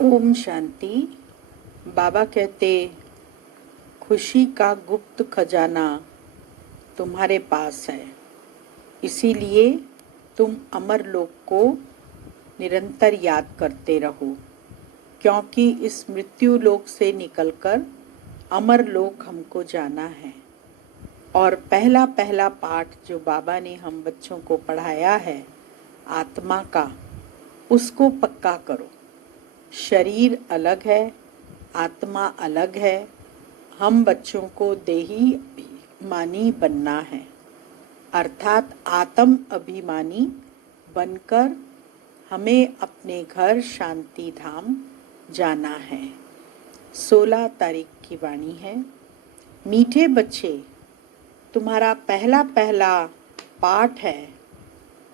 ओम शांति। बाबा कहते, खुशी का गुप्त खजाना तुम्हारे पास है, इसीलिए तुम अमर लोक को निरंतर याद करते रहो, क्योंकि इस मृत्यु लोक से निकलकर अमर लोक हमको जाना है। और पहला पहला पाठ जो बाबा ने हम बच्चों को पढ़ाया है आत्मा का, उसको पक्का करो। शरीर अलग है, आत्मा अलग है। हम बच्चों को देही अभिमानी बनना है, अर्थात आत्म अभिमानी बनकर हमें अपने घर शांति धाम जाना है। 16 तारीख की वाणी है। मीठे बच्चे, तुम्हारा पहला पहला पाठ है,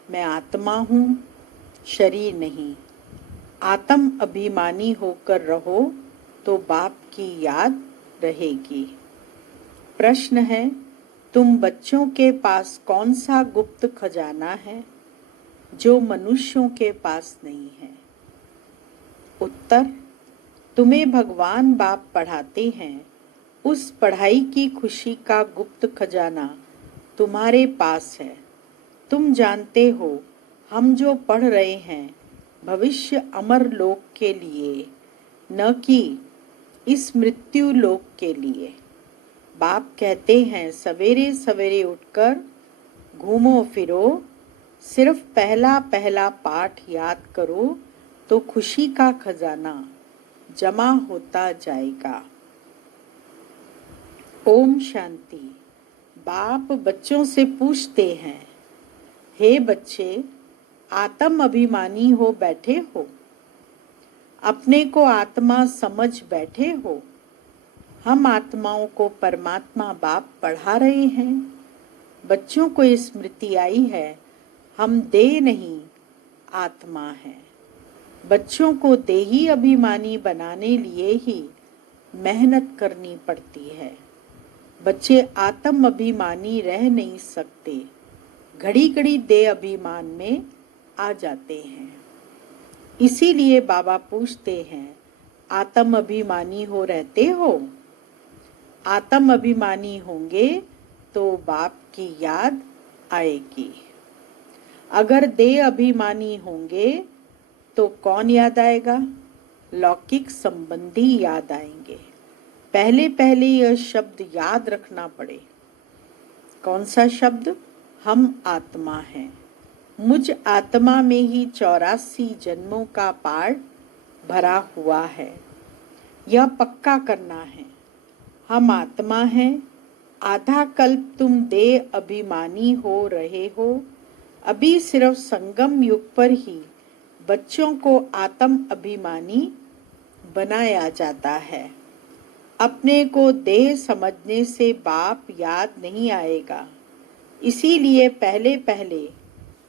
मैं आत्मा हूँ, शरीर नहीं। आत्म अभिमानी होकर रहो तो बाप की याद रहेगी। प्रश्न है, तुम बच्चों के पास कौन सा गुप्त खजाना है जो मनुष्यों के पास नहीं है? उत्तर, तुम्हें भगवान बाप पढ़ाते हैं, उस पढ़ाई की खुशी का गुप्त खजाना तुम्हारे पास है। तुम जानते हो, हम जो पढ़ रहे हैं भविष्य अमर लोक के लिए, न कि इस मृत्यु लोक के लिए। बाप कहते हैं, सवेरे सवेरे उठकर घूमो फिरो, सिर्फ पहला पहला पाठ याद करो तो खुशी का खजाना जमा होता जाएगा। ओम शांति। बाप बच्चों से पूछते हैं, हे बच्चे, आत्म अभिमानी हो बैठे हो? अपने को आत्मा समझ बैठे हो? हम आत्माओं को परमात्मा बाप पढ़ा रहे हैं। बच्चों को स्मृति आई है, हम देह नहीं आत्मा हैं। बच्चों को देही अभिमानी बनाने लिए ही मेहनत करनी पड़ती है। बच्चे आत्म अभिमानी रह नहीं सकते, घड़ी घड़ी देह अभिमान में आ जाते हैं। इसीलिए बाबा पूछते हैं, आत्म अभिमानी हो रहते हो? आत्म अभिमानी होंगे तो बाप की याद आएगी। अगर देह अभिमानी होंगे तो कौन याद आएगा? लौकिक संबंधी याद आएंगे। पहले पहले यह शब्द याद रखना पड़े। कौन सा शब्द? हम आत्मा हैं। मुझ आत्मा में ही 84 जन्मों का पार्ट भरा हुआ है। यह पक्का करना है। हम आत्मा हैं। आधा कल्प तुम देह अभिमानी हो रहे हो। अभी सिर्फ संगम युग पर ही बच्चों को आत्म अभिमानी बनाया जाता है। अपने को देह समझने से बाप याद नहीं आएगा। इसीलिए पहले पहले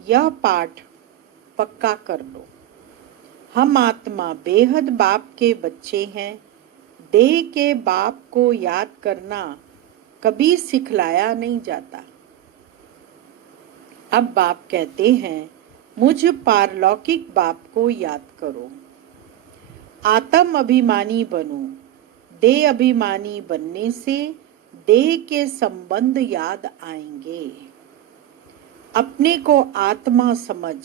यह पाठ पक्का कर लो। हम आत्मा बेहद बाप के बच्चे हैं। देह के बाप को याद करना कभी सिखलाया नहीं जाता। अब बाप कहते हैं, मुझ पारलौकिक बाप को याद करो। आत्म अभिमानी बनो। देह अभिमानी बनने से देह के संबंध याद आएंगे। अपने को आत्मा समझ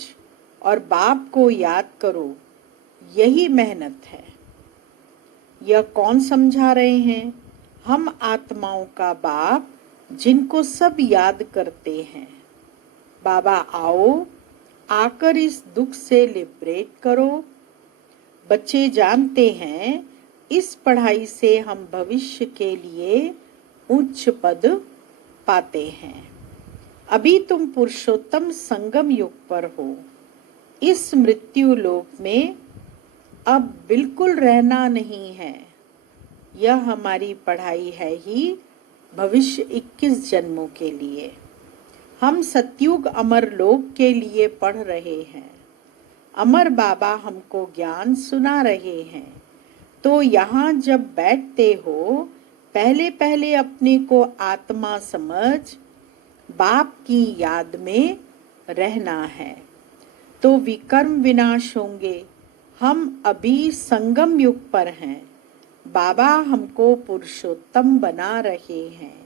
और बाप को याद करो, यही मेहनत है। यह कौन समझा रहे हैं? हम आत्माओं का बाप, जिनको सब याद करते हैं। बाबा आओ, आकर इस दुख से लिबरेट करो। बच्चे जानते हैं, इस पढ़ाई से हम भविष्य के लिए उच्च पद पाते हैं। अभी तुम पुरुषोत्तम संगम युग पर हो। इस मृत्यु लोक में अब बिल्कुल रहना नहीं है। यह हमारी पढ़ाई है ही भविष्य 21 जन्मों के लिए। हम सतयुग अमर लोक के लिए पढ़ रहे हैं। अमर बाबा हमको ज्ञान सुना रहे हैं। तो यहाँ जब बैठते हो, पहले पहले अपने को आत्मा समझ बाप की याद में रहना है तो विकर्म विनाश होंगे। हम अभी संगम युग पर हैं, बाबा हमको पुरुषोत्तम बना रहे हैं।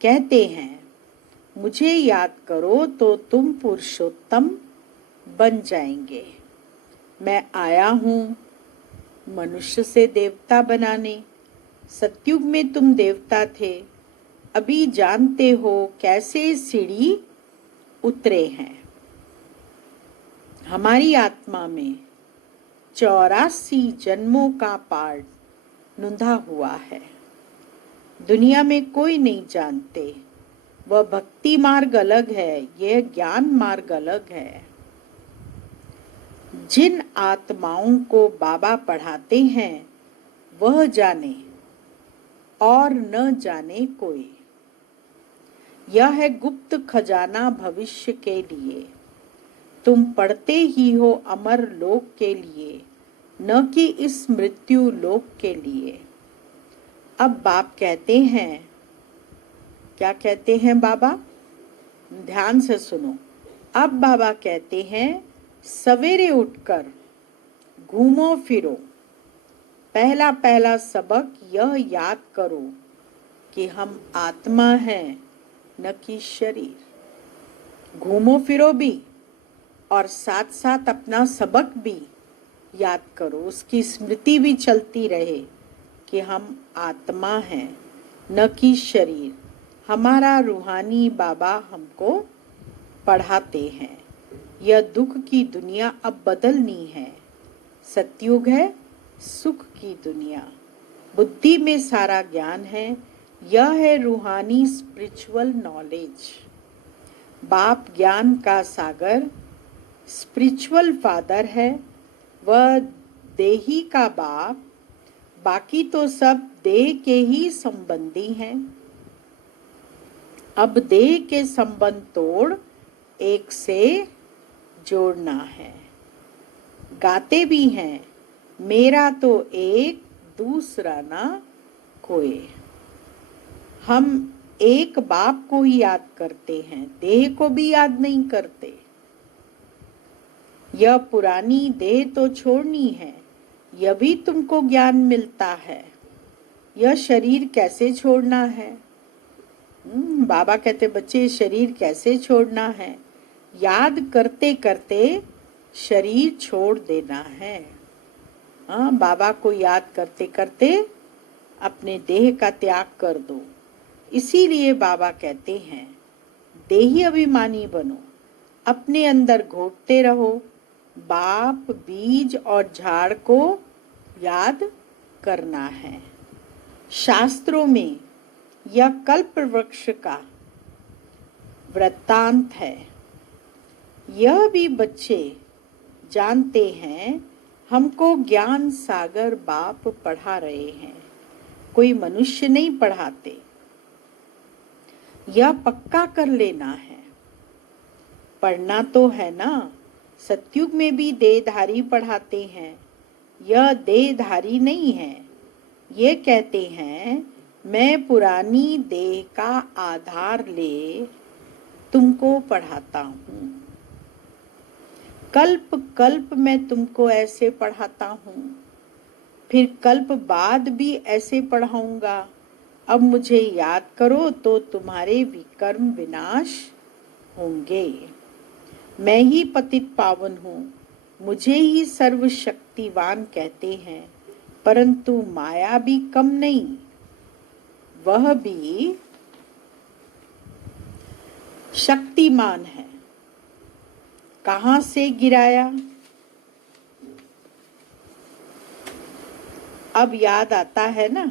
कहते हैं मुझे याद करो तो तुम पुरुषोत्तम बन जाएंगे। मैं आया हूँ मनुष्य से देवता बनाने। सतयुग में तुम देवता थे, अभी जानते हो कैसे सीढ़ी उतरे हैं। हमारी आत्मा में 84 जन्मों का पाठ नुंधा हुआ है। दुनिया में कोई नहीं जानते, वह भक्ति मार्ग अलग है, यह ज्ञान मार्ग अलग है। जिन आत्माओं को बाबा पढ़ाते हैं वह जाने और न जाने कोई। यह है गुप्त खजाना भविष्य के लिए। तुम पढ़ते ही हो अमर लोक के लिए, न कि इस मृत्यु लोक के लिए। अब बाप कहते हैं, क्या कहते हैं बाबा? ध्यान से सुनो। अब बाबा कहते हैं सवेरे उठकर घूमो फिरो, पहला पहला सबक यह याद करो कि हम आत्मा हैं न कि शरीर। घूमो फिरो भी और साथ साथ अपना सबक भी याद करो, उसकी स्मृति भी चलती रहे कि हम आत्मा हैं न कि शरीर। हमारा रूहानी बाबा हमको पढ़ाते हैं। यह दुख की दुनिया अब बदलनी है। सतयुग है सुख की दुनिया। बुद्धि में सारा ज्ञान है। यह है रूहानी स्पिरिचुअल नॉलेज। बाप ज्ञान का सागर स्पिरिचुअल फादर है। वह देही का बाप, बाकी तो सब देह के ही संबंधी हैं। अब देह के संबंध तोड़ एक से जोड़ना है। गाते भी हैं मेरा तो एक दूसरा ना कोई। हम एक बाप को ही याद करते हैं, देह को भी याद नहीं करते। यह पुरानी देह तो छोड़नी है, यह भी तुमको ज्ञान मिलता है। यह शरीर कैसे छोड़ना है? बाबा कहते बच्चे शरीर कैसे छोड़ना है? याद करते करते शरीर छोड़ देना है। हाँ, बाबा को याद करते करते अपने देह का त्याग कर दो। इसीलिए बाबा कहते हैं देही अभिमानी बनो, अपने अंदर घोटते रहो। बाप, बीज और झाड़ को याद करना है। शास्त्रों में यह कल्प वृक्ष का वृत्तांत है। यह भी बच्चे जानते हैं हमको ज्ञान सागर बाप पढ़ा रहे हैं, कोई मनुष्य नहीं पढ़ाते। यह पक्का कर लेना है। पढ़ना तो है ना। सतयुग में भी देहधारी पढ़ाते हैं, यह देहधारी नहीं है। ये कहते हैं मैं पुरानी देह का आधार ले तुमको पढ़ाता हूँ। कल्प कल्प मैं तुमको ऐसे पढ़ाता हूँ, फिर कल्प बाद भी ऐसे पढ़ाऊंगा। अब मुझे याद करो तो तुम्हारे विकर्म विनाश होंगे। मैं ही पतित पावन हूँ, मुझे ही सर्वशक्तिवान कहते हैं, परंतु माया भी कम नहीं, वह भी शक्तिमान है। कहाँ से गिराया? अब याद आता है ना।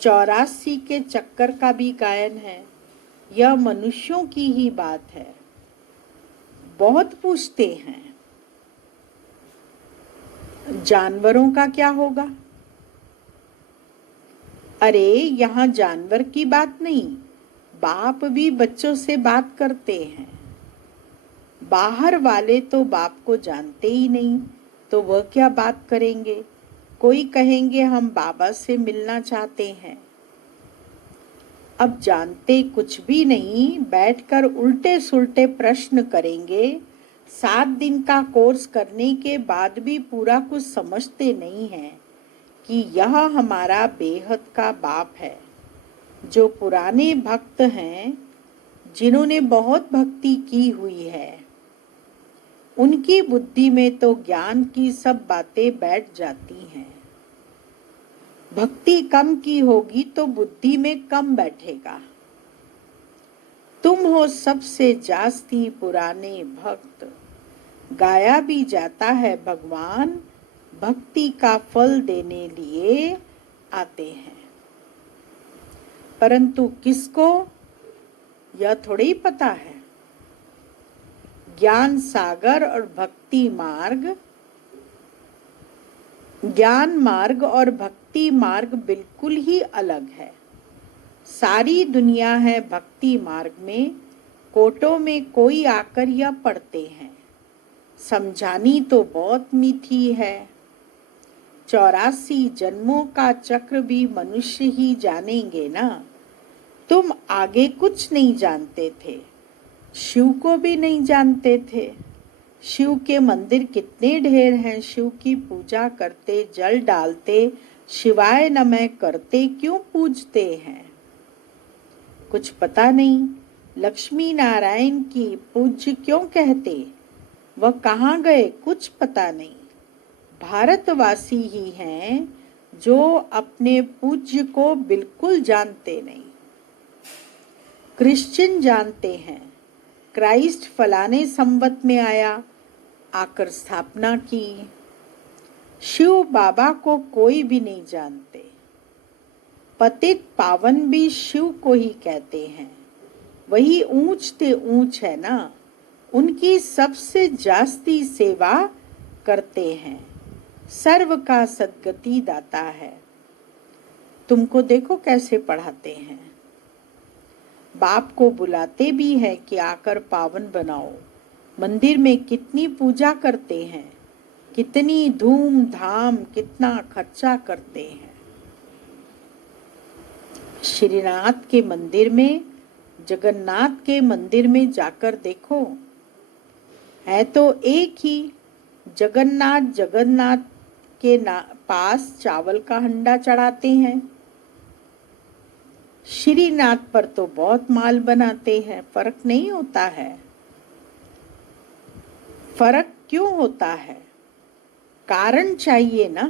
84 के चक्कर का भी गायन है। यह मनुष्यों की ही बात है। बहुत पूछते हैं जानवरों का क्या होगा? अरे यहाँ जानवर की बात नहीं, बाप भी बच्चों से बात करते हैं। बाहर वाले तो बाप को जानते ही नहीं, तो वह क्या बात करेंगे? कोई कहेंगे हम बाबा से मिलना चाहते हैं। अब जानते कुछ भी नहीं, बैठकर उल्टे सुल्टे प्रश्न करेंगे। 7 दिन का कोर्स करने के बाद भी पूरा कुछ समझते नहीं हैं कि यह हमारा बेहद का बाप है। जो पुराने भक्त हैं, जिन्होंने बहुत भक्ति की हुई है, उनकी बुद्धि में तो ज्ञान की सब बातें बैठ जाती हैं। भक्ति कम की होगी तो बुद्धि में कम बैठेगा। तुम हो सबसे जास्ती पुराने भक्त। गाया भी जाता है भगवान भक्ति का फल देने लिए आते हैं, परंतु किसको यह थोड़ी ही पता है। ज्ञान सागर और भक्ति मार्ग, ज्ञान मार्ग और भक्ति मार्ग बिल्कुल ही अलग है। सारी दुनिया है भक्ति मार्ग में, कोटों में कोई आकर यह पढ़ते हैं। समझानी तो बहुत मीठी है। 84 जन्मों का चक्र भी मनुष्य ही जानेंगे ना। तुम आगे कुछ नहीं जानते थे, शिव को भी नहीं जानते थे। शिव के मंदिर कितने ढेर हैं, शिव की पूजा करते, जल डालते, शिवाय नमः करते, क्यों पूजते हैं? कुछ पता नहीं। लक्ष्मी नारायण की पूज्य क्यों कहते, वह कहाँ गए कुछ पता नहीं। भारतवासी ही हैं जो अपने पूज्य को बिल्कुल जानते नहीं। क्रिश्चियन जानते हैं क्राइस्ट फलाने संवत में आया, आकर स्थापना की। शिव बाबा को कोई भी नहीं जानते। पतित पावन भी शिव को ही कहते हैं, वही ऊंच ते ऊंच है ना। उनकी सबसे जास्ती सेवा करते हैं, सर्व का सद्गति दाता है। तुमको देखो कैसे पढ़ाते हैं। बाप को बुलाते भी हैं कि आकर पावन बनाओ। मंदिर में कितनी पूजा करते हैं, कितनी धूमधाम, कितना खर्चा करते हैं। श्रीनाथ के मंदिर में, जगन्नाथ के मंदिर में जाकर देखो, है तो एक ही। जगन्नाथ जगन्नाथ के पास चावल का हंडा चढ़ाते हैं। श्रीनाथ पर तो बहुत माल बनाते हैं। फर्क नहीं होता है। फर्क क्यों होता है? कारण चाहिए ना।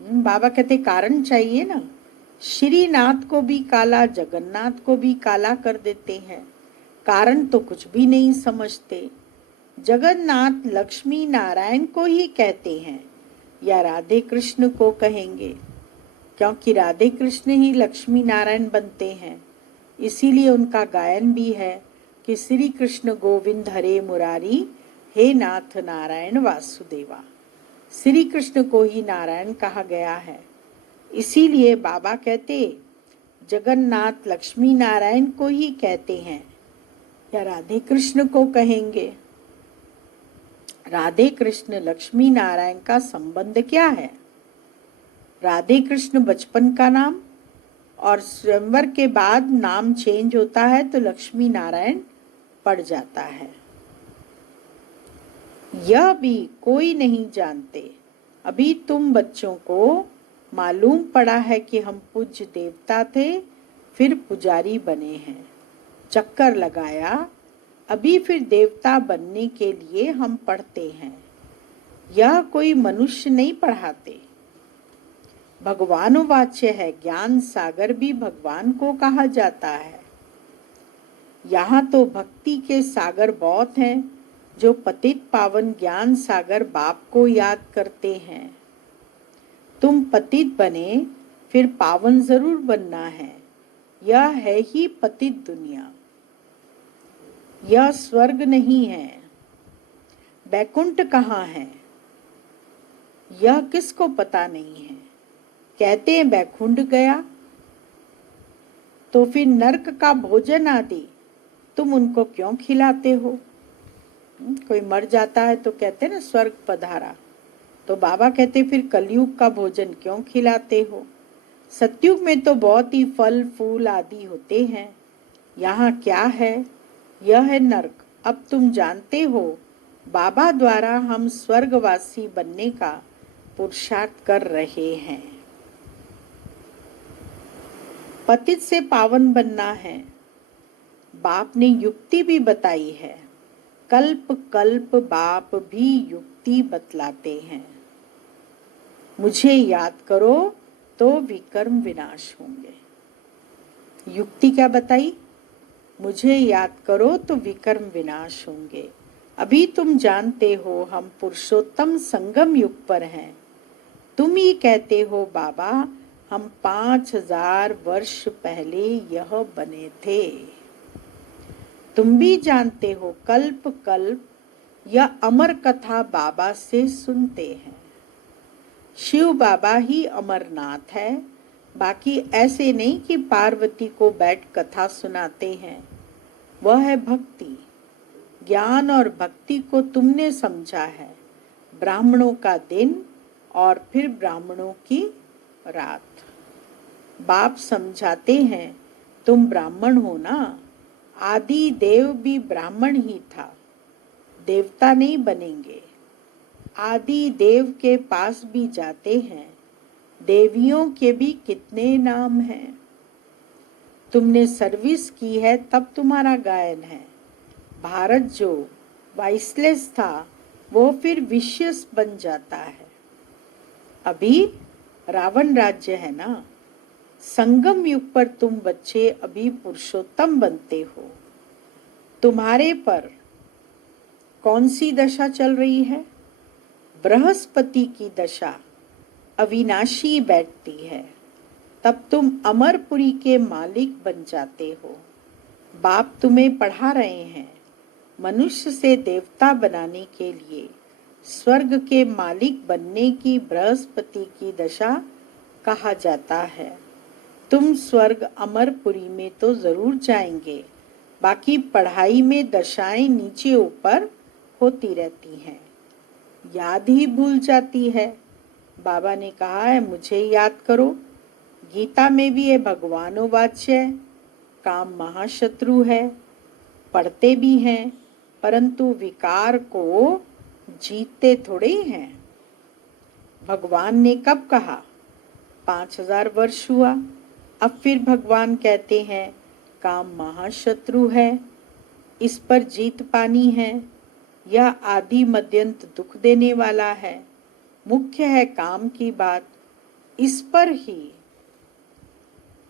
बाबा कहते कारण चाहिए ना। श्रीनाथ को भी काला, जगन्नाथ को भी काला कर देते हैं। कारण तो कुछ भी नहीं समझते। जगन्नाथ लक्ष्मी नारायण को ही कहते हैं या राधे कृष्ण को कहेंगे, क्योंकि राधे कृष्ण ही लक्ष्मी नारायण बनते हैं। इसीलिए उनका गायन भी है कि श्री कृष्ण गोविंद हरे मुरारी, हे नाथ नारायण वासुदेवा। श्री कृष्ण को ही नारायण कहा गया है। इसीलिए बाबा कहते जगन्नाथ लक्ष्मी नारायण को ही कहते हैं या राधे कृष्ण को कहेंगे। राधे कृष्ण लक्ष्मी नारायण का संबंध क्या है? राधे कृष्ण बचपन का नाम, और स्वयंवर के बाद नाम चेंज होता है तो लक्ष्मी नारायण पड़ जाता है। यह भी कोई नहीं जानते। अभी तुम बच्चों को मालूम पड़ा है कि हम पूज्य देवता थे, फिर पुजारी बने हैं। चक्कर लगाया, अभी फिर देवता बनने के लिए हम पढ़ते हैं। यह कोई मनुष्य नहीं पढ़ाते। भगवानोवाच्य है। ज्ञान सागर भी भगवान को कहा जाता है। यहाँ तो भक्ति के सागर बहुत हैं जो पतित पावन ज्ञान सागर बाप को याद करते हैं। तुम पतित बने, फिर पावन जरूर बनना है। यह है ही पतित दुनिया। यह स्वर्ग नहीं है। बैकुंठ कहाँ है, यह किसको पता नहीं है। कहते हैं बैकुंठ गया, तो फिर नरक का भोजन आदि तुम उनको क्यों खिलाते हो? कोई मर जाता है तो कहते हैं ना स्वर्ग पधारा, तो बाबा कहते फिर कलयुग का भोजन क्यों खिलाते हो? सतयुग में तो बहुत ही फल फूल आदि होते हैं, यहाँ क्या है? यह है नर्क। अब तुम जानते हो, बाबा द्वारा हम स्वर्गवासी बनने का पुरुषार्थ कर रहे हैं। पतित से पावन बनना है। बाप ने युक्ति भी बताई है। कल्प कल्प बाप भी युक्ति बतलाते हैं। मुझे याद करो तो विकर्म विनाश होंगे। युक्ति क्या बताई? मुझे याद करो तो विकर्म विनाश होंगे। अभी तुम जानते हो हम पुरुषोत्तम संगम युग पर हैं। तुम ही कहते हो बाबा हम 5000 वर्ष पहले यह बने थे। तुम भी जानते हो कल्प कल्प यह अमर कथा बाबा से सुनते हैं। शिव बाबा ही अमरनाथ है। बाकी ऐसे नहीं कि पार्वती को बैठ कथा सुनाते हैं। वह है भक्ति। ज्ञान और भक्ति को तुमने समझा है। ब्राह्मणों का दिन और फिर ब्राह्मणों की रात। बाप समझाते हैं तुम ब्राह्मण हो ना। आदि देव भी ब्राह्मण ही था, देवता नहीं बनेंगे। आदि देव के पास भी जाते हैं। देवियों के भी कितने नाम हैं। तुमने सर्विस की है तब तुम्हारा गायन है। भारत जो वाइसलेस था वो फिर विशियस बन जाता है। अभी रावण राज्य है ना। संगम युग पर तुम बच्चे अभी पुरुषोत्तम बनते हो। तुम्हारे पर कौन सी दशा चल रही है? बृहस्पति की दशा अविनाशी बैठती है। तब तुम अमरपुरी के मालिक बन जाते हो। बाप तुम्हें पढ़ा रहे हैं। मनुष्य से देवता बनाने के लिए स्वर्ग के मालिक बनने की बृहस्पति की दशा कहा जाता है। तुम स्वर्ग अमरपुरी में तो जरूर जाएंगे। बाकी पढ़ाई में दशाएं नीचे ऊपर होती रहती हैं, याद ही भूल जाती है। बाबा ने कहा है मुझे याद करो। गीता में भी ये भगवानोवाच्य काम महाशत्रु है। पढ़ते भी हैं परंतु विकार को जीतते थोड़े ही हैं। भगवान ने कब कहा? 5000 वर्ष हुआ। अब फिर भगवान कहते हैं काम महाशत्रु है, इस पर जीत पानी है। यह आदि मध्यंत दुख देने वाला है। मुख्य है काम की बात। इस पर ही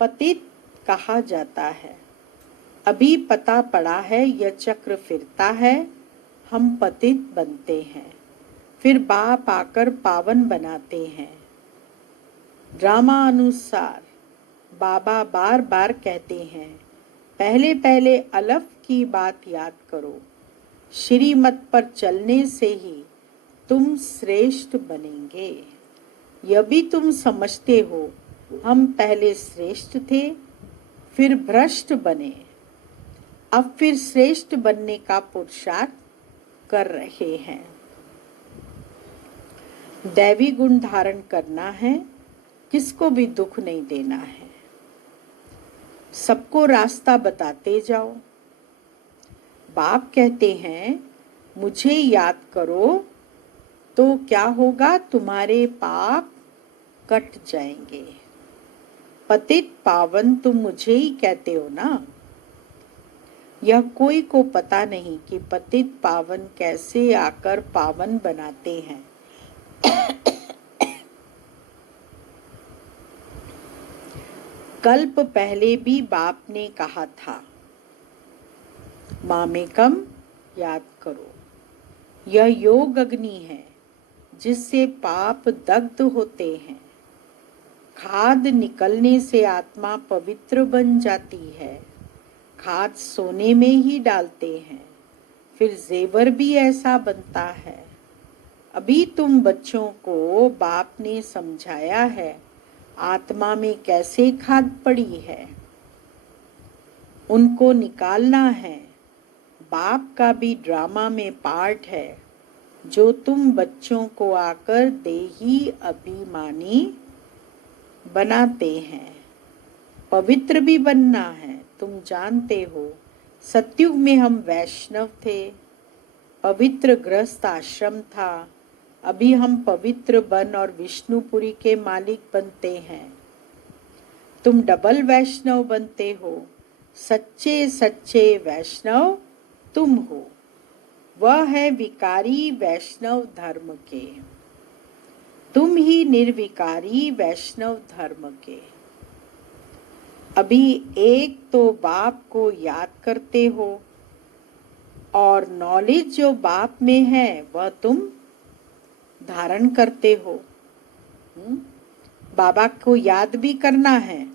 पतित कहा जाता है। अभी पता पड़ा है यह चक्र फिरता है। हम पतित बनते हैं, फिर बाप आकर पावन बनाते हैं। ड्रामा अनुसार बाबा बार बार कहते हैं पहले पहले अलफ की बात याद करो। श्रीमत पर चलने से ही तुम श्रेष्ठ बनेंगे। यह भी तुम समझते हो हम पहले श्रेष्ठ थे, फिर भ्रष्ट बने, अब फिर श्रेष्ठ बनने का पुरुषार्थ कर रहे हैं। दैवी गुण धारण करना है, किसको भी दुख नहीं देना है। सबको रास्ता बताते जाओ। बाप कहते हैं मुझे याद करो तो क्या होगा? तुम्हारे पाप कट जाएंगे। पतित पावन तुम मुझे ही कहते हो ना। यह कोई को पता नहीं कि पतित पावन कैसे आकर पावन बनाते हैं। कल्प पहले भी बाप ने कहा था मामेकम याद करो। यह योग अग्नि है जिससे पाप दग्ध होते हैं। खाद निकलने से आत्मा पवित्र बन जाती है। खाद सोने में ही डालते हैं, फिर जेवर भी ऐसा बनता है। अभी तुम बच्चों को बाप ने समझाया है आत्मा में कैसे खाद पड़ी है, उनको निकालना है। बाप का भी ड्रामा में पार्ट है जो तुम बच्चों को आकर देही अभिमानी बनाते हैं। पवित्र भी बनना है। तुम जानते हो, सतयुग में हम वैष्णव थे, पवित्र गृहस्थ आश्रम था। अभी हम पवित्र वन और विष्णुपुरी के मालिक बनते हैं। तुम डबल वैष्णव बनते हो। सच्चे सच्चे वैष्णव तुम हो। वह है विकारी वैष्णव धर्म के। तुम ही निर्विकारी वैष्णव धर्म के। अभी एक तो बाप को याद करते हो और नॉलेज जो बाप में है वह तुम धारण करते हो। बाबा को याद भी करना है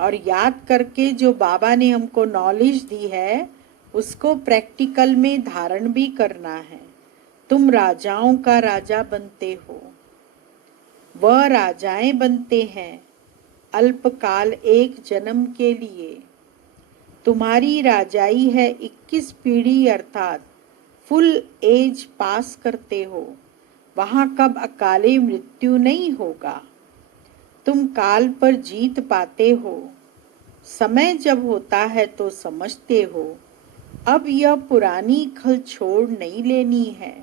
और याद करके जो बाबा ने हमको नॉलेज दी है उसको प्रैक्टिकल में धारण भी करना है। तुम राजाओं का राजा बनते हो। वह राजाएं बनते हैं अल्पकाल एक जन्म के लिए। तुम्हारी राजाई है 21 पीढ़ी अर्थात फुल एज पास करते हो। वहां कब अकाले मृत्यु नहीं होगा। तुम काल पर जीत पाते हो। समय जब होता है तो समझते हो अब यह पुरानी खल छोड़ नहीं लेनी है।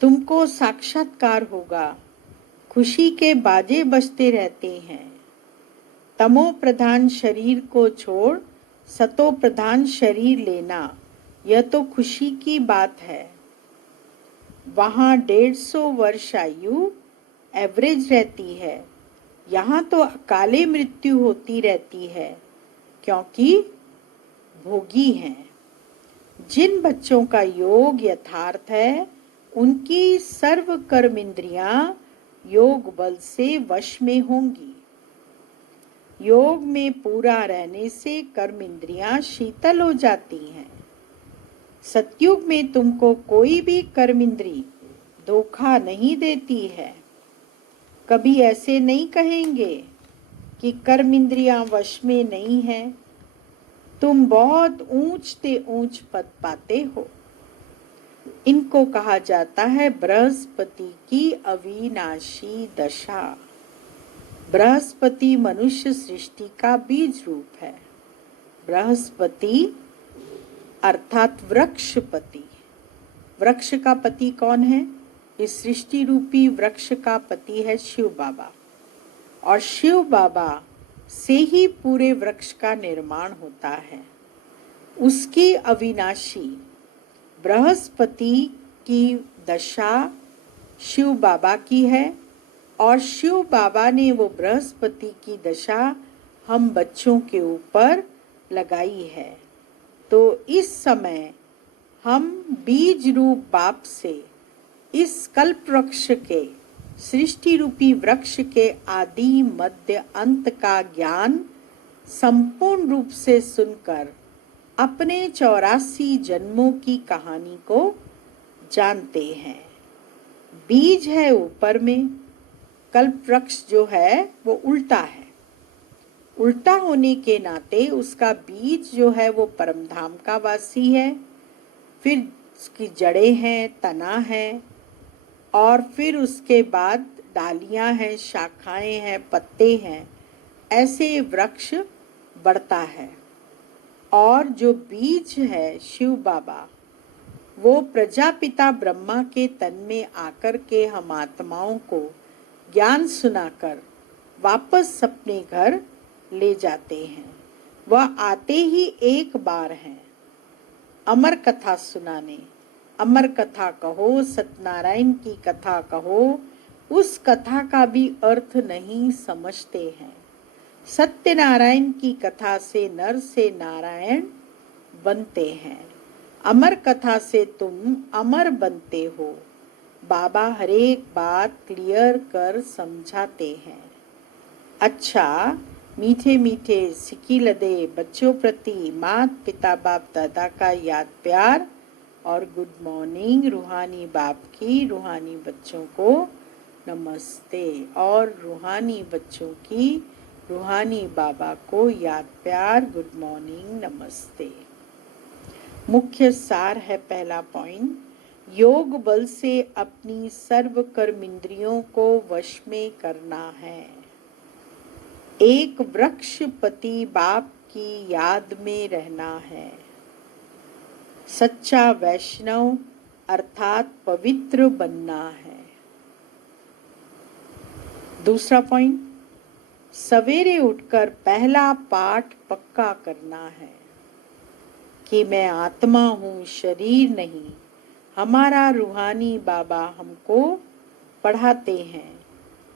तुमको साक्षात्कार होगा। खुशी के बाजे बजते रहते हैं। तमो प्रधान शरीर को छोड़ सतो प्रधान शरीर लेना, यह तो खुशी की बात है। वहां 150 वर्ष आयु एवरेज रहती है। यहाँ तो अकाले मृत्यु होती रहती है क्योंकि भोगी हैं। जिन बच्चों का योग यथार्थ है उनकी सर्व कर्म इंद्रियां योग बल से वश में होंगी। योग में पूरा रहने से कर्म इंद्रियां शीतल हो जाती हैं। सतयुग में तुमको कोई भी कर्म इंद्री धोखा नहीं देती है। कभी ऐसे नहीं कहेंगे कि कर्म इंद्रियां वश में नहीं है। तुम बहुत ऊंच से ऊंच पद पाते हो। इनको कहा जाता है बृहस्पति की अविनाशी दशा। बृहस्पति मनुष्य सृष्टि का बीज रूप है। बृहस्पति अर्थात वृक्षपति। वृक्ष का पति कौन है? इस सृष्टि रूपी वृक्ष का पति है शिव बाबा, और शिव बाबा से ही पूरे वृक्ष का निर्माण होता है। उसकी अविनाशी बृहस्पति की दशा शिव बाबा की है और शिव बाबा ने वो बृहस्पति की दशा हम बच्चों के ऊपर लगाई है। तो इस समय हम बीज रूप बाप से इस कल्प वृक्ष के सृष्टि रूपी वृक्ष के आदि मध्य अंत का ज्ञान संपूर्ण रूप से सुनकर अपने 84 जन्मों की कहानी को जानते हैं। बीज है ऊपर में, कल्प वृक्ष जो है वो उल्टा है। उल्टा होने के नाते उसका बीज जो है वो परमधाम का वासी है, फिर उसकी जड़ें हैं, तना है, और फिर उसके बाद डालियां हैं, शाखाएं हैं, पत्ते हैं। ऐसे वृक्ष बढ़ता है। और जो बीज है शिव बाबा, वो प्रजापिता ब्रह्मा के तन में आकर के हम आत्माओं को ज्ञान सुनाकर वापस अपने घर ले जाते हैं। वह आते ही एक बार हैं अमर कथा सुनाने। अमर कथा कहो, सत्यनारायण की कथा कहो, उस कथा का भी अर्थ नहीं समझते हैं। सत्यनारायण की कथा से नर से नारायण बनते हैं। अमर कथा से तुम अमर बनते हो। बाबा हर एक बात क्लियर कर समझाते हैं। अच्छा, मीठे मीठे सिक्की लदे बच्चों प्रति माता पिता बाप दादा का याद प्यार और गुड मॉर्निंग। रूहानी बाप की रूहानी बच्चों को नमस्ते, और रूहानी बच्चों की रूहानी बाबा को याद प्यार, गुड मॉर्निंग, नमस्ते। मुख्य सार है पहला पॉइंट, योग बल से अपनी सर्व कर्म इंद्रियों को वश में करना है। एक वृक्षपति बाप की याद में रहना है। सच्चा वैष्णव अर्थात पवित्र बनना है। दूसरा पॉइंट, सवेरे उठकर पहला पाठ पक्का करना है कि मैं आत्मा हूँ, शरीर नहीं। हमारा रूहानी बाबा हमको पढ़ाते हैं,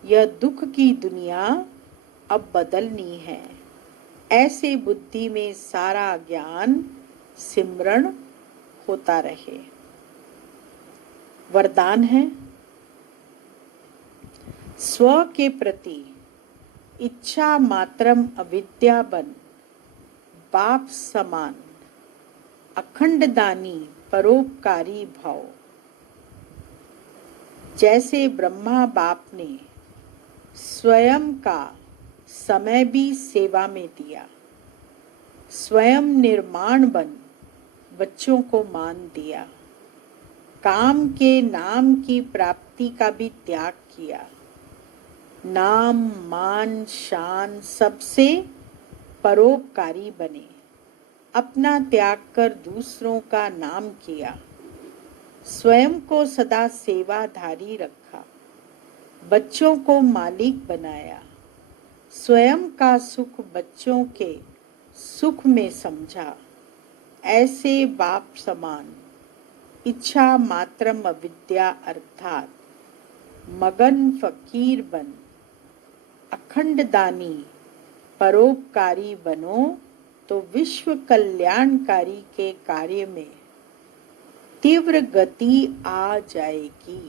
यह दुख की दुनिया अब बदलनी है। ऐसे बुद्धि में सारा ज्ञान सिमरण होता रहे। वरदान है, स्व के प्रति इच्छा मात्रम अविद्या बन, बाप समान अखंड दानी परोपकारी भाव। जैसे ब्रह्मा बाप ने स्वयं का समय भी सेवा में दिया, स्वयं निर्माण बन बच्चों को मान दिया, काम के नाम की प्राप्ति का भी त्याग किया, नाम मान शान सबसे परोपकारी बने, अपना त्याग कर दूसरों का नाम किया, स्वयं को सदा सेवाधारी रखा, बच्चों को मालिक बनाया, स्वयं का सुख बच्चों के सुख में समझा। ऐसे बाप समान इच्छा मात्रम अविद्या अर्थात मगन फकीर बन अखंड दानी परोपकारी बनो तो विश्व कल्याणकारी के कार्य में तीव्र गति आ जाएगी।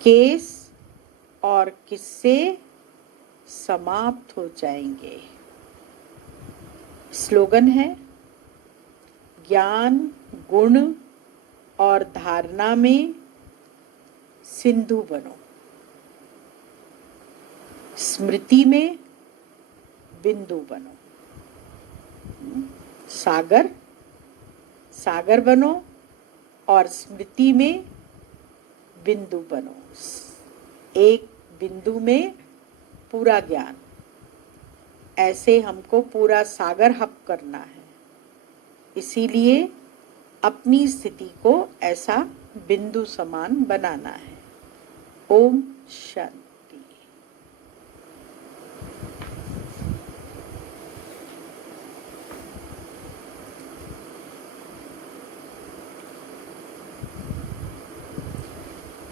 केस और किस्से समाप्त हो जाएंगे। स्लोगन है, ज्ञान गुण और धारणा में सिंधु बनो, स्मृति में बिंदु बनो। सागर सागर बनो और स्मृति में बिंदु बनो। एक बिंदु में पूरा ज्ञान, ऐसे हमको पूरा सागर हप करना है। इसीलिए अपनी स्थिति को ऐसा बिंदु समान बनाना है। ओम शांति।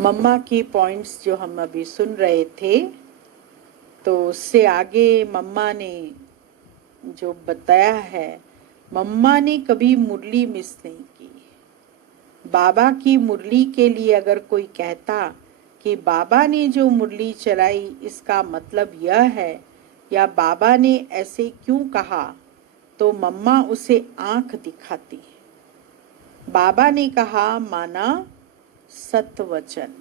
मम्मा की पॉइंट्स जो हम अभी सुन रहे थे, तो उससे आगे मम्मा ने जो बताया है, मम्मा ने कभी मुरली मिस नहीं की। बाबा की मुरली के लिए अगर कोई कहता कि बाबा ने जो मुरली चलाई इसका मतलब यह है या बाबा ने ऐसे क्यों कहा, तो मम्मा उसे आंख दिखाती। बाबा ने कहा माना सत्वचन,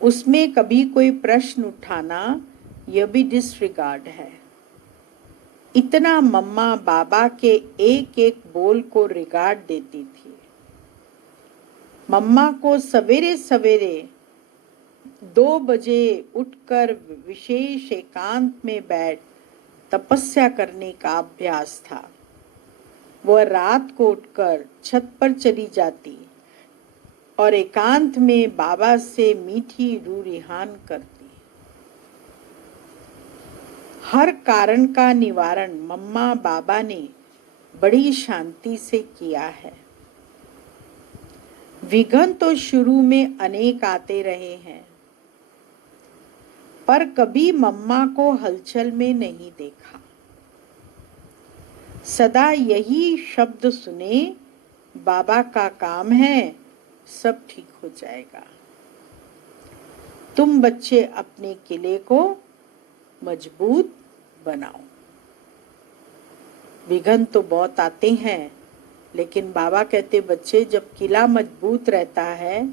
उसमें कभी कोई प्रश्न उठाना यह भी डिसरिगार्ड है। इतना मम्मा बाबा के एक एक बोल को रिगार्ड देती थी। मम्मा को सवेरे सवेरे 2 बजे उठकर विशेष एकांत में बैठ तपस्या करने का अभ्यास था। वह रात को उठकर छत पर चली जाती और एकांत में बाबा से मीठी रूरिहान करती। हर कारण का निवारण मम्मा बाबा ने बड़ी शांति से किया है। विघ्न तो शुरू में अनेक आते रहे हैं, पर कभी मम्मा को हलचल में नहीं देखा। सदा यही शब्द सुने, बाबा का काम है, सब ठीक हो जाएगा। तुम बच्चे अपने किले को मजबूत बनाओ। विघ्न तो बहुत आते हैं, लेकिन बाबा कहते बच्चे जब किला मजबूत रहता है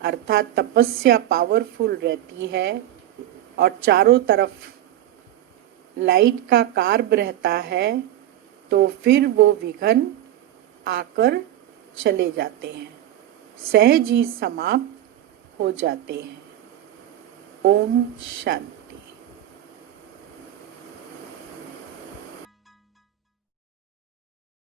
अर्थात तपस्या पावरफुल रहती है और चारों तरफ लाइट का कार्ब रहता है, तो फिर वो विघ्न आकर चले जाते हैं, सहज ही समाप्त हो जाते हैं। ओम शांति।